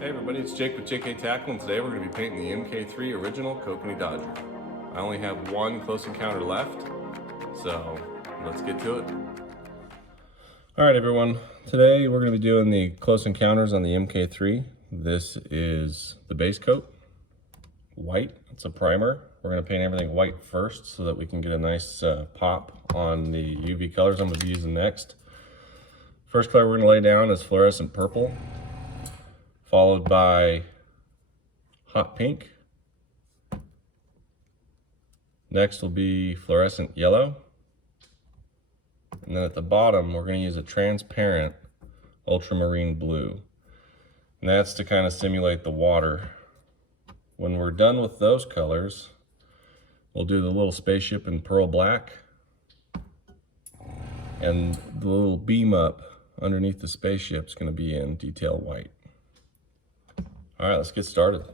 Hey everybody, it's Jake with J&K Tackle, and today we're going to be painting the MK3 original Kokanee Dodger. I only have one close encounter left, so let's get to it. Alright everyone, today we're going to be doing the close encounters on the MK3. This is the base coat, white, it's a primer. We're going to paint everything white first so that we can get a nice pop on the UV colors I'm going to be using next. First color we're going to lay down is fluorescent purple, followed by hot pink. Next will be fluorescent yellow. And then at the bottom, we're going to use a transparent ultramarine blue. And that's to kind of simulate the water. When we're done with those colors, we'll do the little spaceship in pearl black. And the little beam up underneath the spaceship is going to be in detail white. All right, let's get started.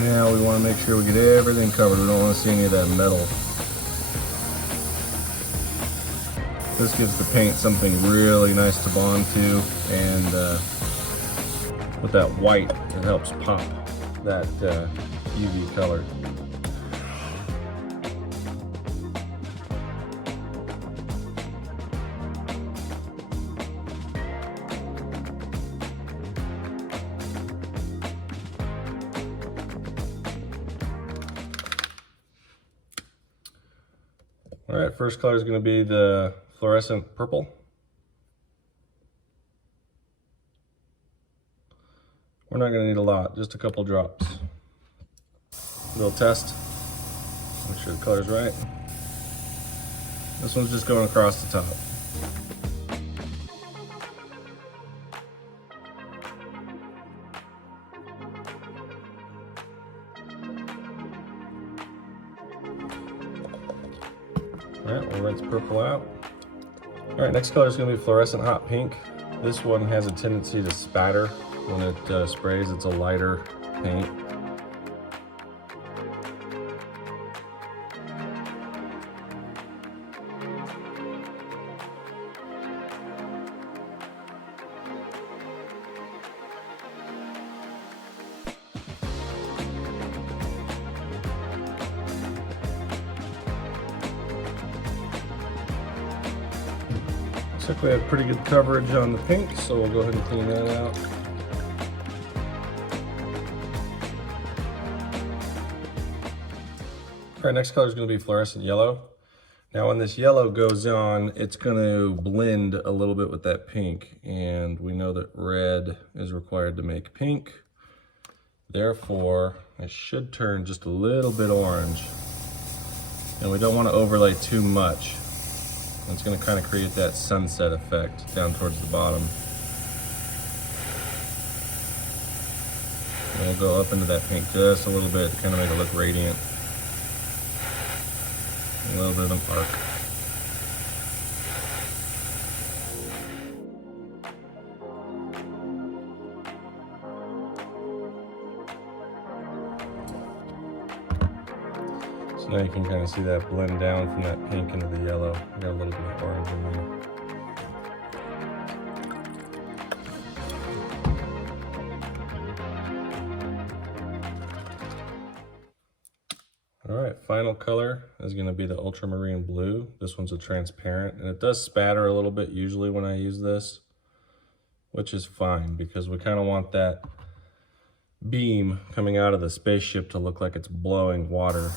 Now we want to make sure we get everything covered. We don't want to see any of that metal. This gives the paint something really nice to bond to, and with that white, it helps pop that UV color. All right, first color is going to be the fluorescent purple. We're not going to need a lot, just a couple drops. Little test, make sure the color's right. This one's just going across the top. Alright, we'll rinse purple out. Alright, next color is going to be fluorescent hot pink. This one has a tendency to spatter when it sprays. It's a lighter paint. Looks like we have pretty good coverage on the pink, so we'll go ahead and clean that out. Alright, next color is going to be fluorescent yellow. Now when this yellow goes on, it's going to blend a little bit with that pink, and we know that red is required to make pink. Therefore, it should turn just a little bit orange, and we don't want to overlay too much. It's going to kind of create that sunset effect down towards the bottom. And we'll go up into that pink just a little bit to kind of make it look radiant. A little bit of an arc. So now you can kind of see that blend down from that pink into the yellow. We got a little bit of orange in there. All right, final color is going to be the ultramarine blue. This one's a transparent, and it does spatter a little bit usually when I use this, which is fine because we kind of want that beam coming out of the spaceship to look like it's blowing water.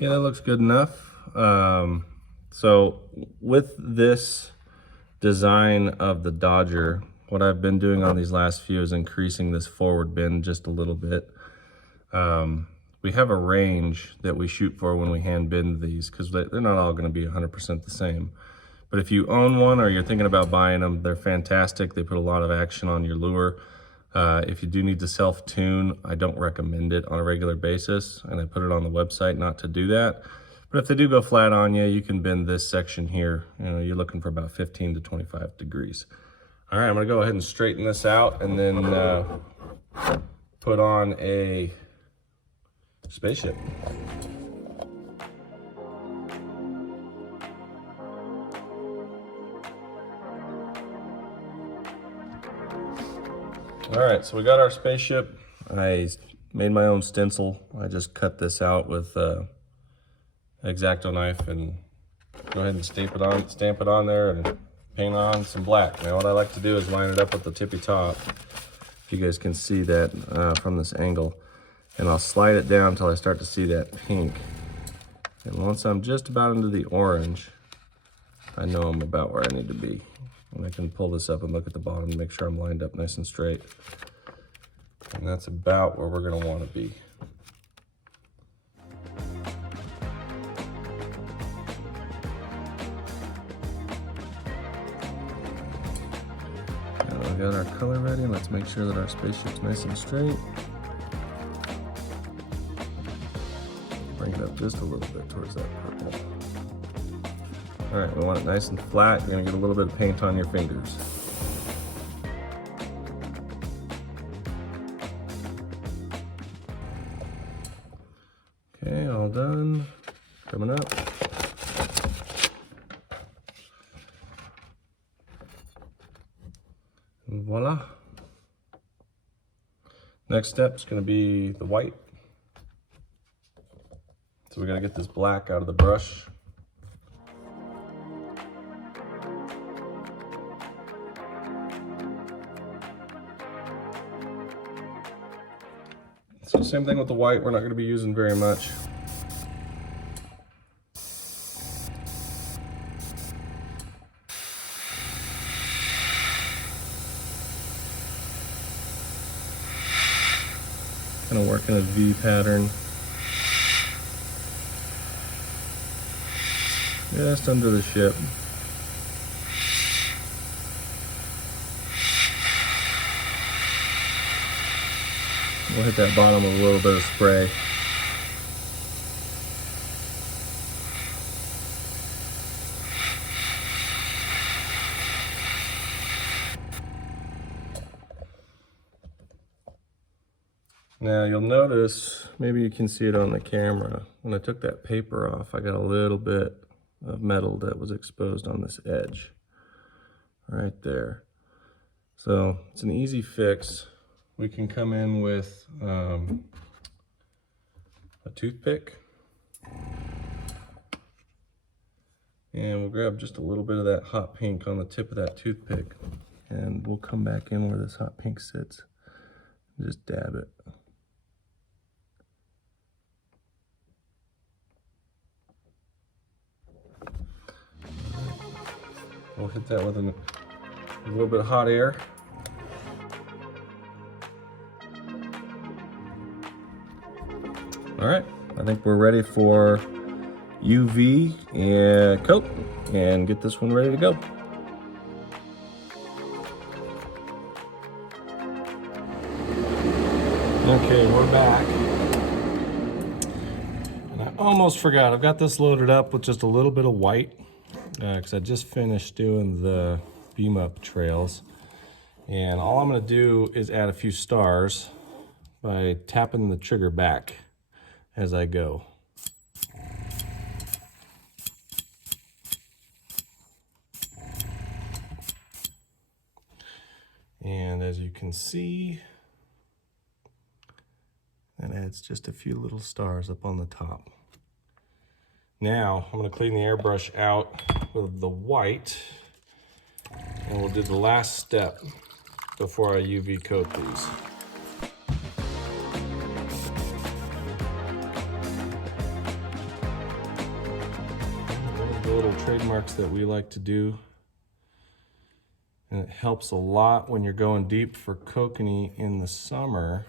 Yeah, that looks good enough. So with this design of the Dodger, what I've been doing on these last few is increasing this forward bend just a little bit. We have a range that we shoot for when we hand bend these, because they're not all going to be 100% the same. But if you own one or you're thinking about buying them, they're fantastic. They put a lot of action on your lure. If you do need to self-tune, I don't recommend it on a regular basis, and I put it on the website not to do that. But if they do go flat on you, you can bend this section here. You know, you're looking for about 15 to 25 degrees. All right, I'm gonna go ahead and straighten this out and then put on a spaceship. All right, so we got our spaceship. I made my own stencil. I just cut this out with an X-Acto knife and go ahead and stamp it on there and paint on some black. Now what I like to do is line it up with the tippy top. If you guys can see that from this angle. And I'll slide it down until I start to see that pink. And once I'm just about into the orange, I know I'm about where I need to be. And I can pull this up and look at the bottom to make sure I'm lined up nice and straight. And that's about where we're gonna wanna be. Now we got our color ready. Let's make sure that our spaceship's nice and straight. Bring it up just a little bit towards that purple. All right, we want it nice and flat. You're gonna get a little bit of paint on your fingers. Okay, all done. Coming up. And voila. Next step is gonna be the white. So we gotta get this black out of the brush. So same thing with the white, we're not going to be using very much. Kind of working a V pattern. Just under the ship. We'll hit that bottom with a little bit of spray. Now you'll notice, maybe you can see it on the camera, when I took that paper off, I got a little bit of metal that was exposed on this edge, right there. So it's an easy fix. We can come in with a toothpick, and we'll grab just a little bit of that hot pink on the tip of that toothpick, and we'll come back in where this hot pink sits and just dab it. We'll hit that with a little bit of hot air. All right, I think we're ready for UV and coat and get this one ready to go. Okay, we're back. And I almost forgot, I've got this loaded up with just a little bit of white because I just finished doing the beam up trails. And all I'm gonna do is add a few stars by tapping the trigger back as I go. And as you can see, that adds just a few little stars up on the top. Now I'm going to clean the airbrush out with the white, and we'll do the last step before I UV coat these. little trademarks that we like to do. And it helps a lot when you're going deep for kokanee in the summer.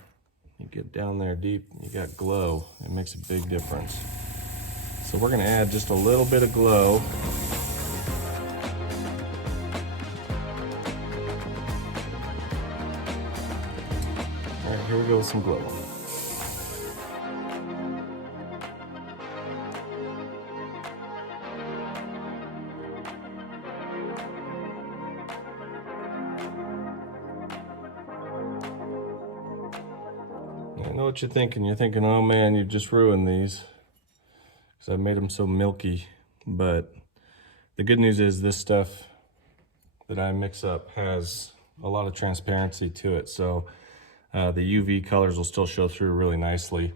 You get down there deep, you got glow. It makes a big difference. So we're gonna add just a little bit of glow. All right, here we go with some glow. I know what you're thinking. You're thinking, oh man, you've just ruined these because I made them so milky. But the good news is this stuff that I mix up has a lot of transparency to it. So the UV colors will still show through really nicely,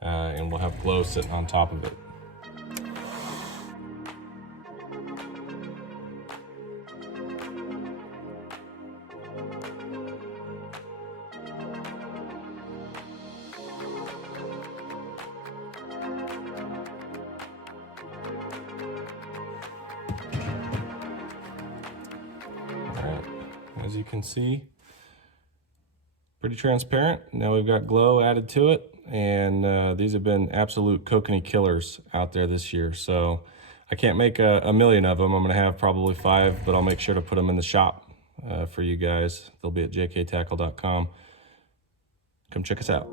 and we'll have glow sitting on top of it. As you can see, pretty transparent. Now we've got glow added to it, and these have been absolute kokanee killers out there this year. So I can't make a million of them. I'm gonna have probably 5, but I'll make sure to put them in the shop for you guys. They'll be at jktackle.com. Come check us out.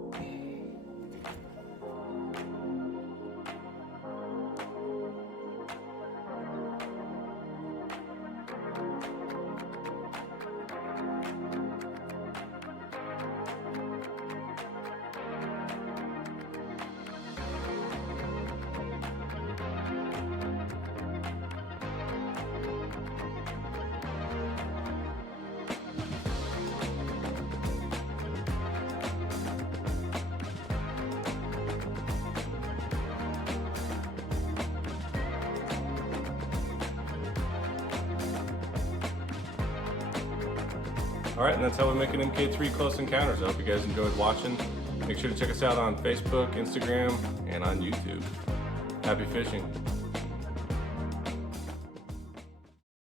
All right, and that's how we make an MK3 Close Encounters. I hope you guys enjoyed watching. Make sure to check us out on Facebook, Instagram, and on YouTube. Happy fishing.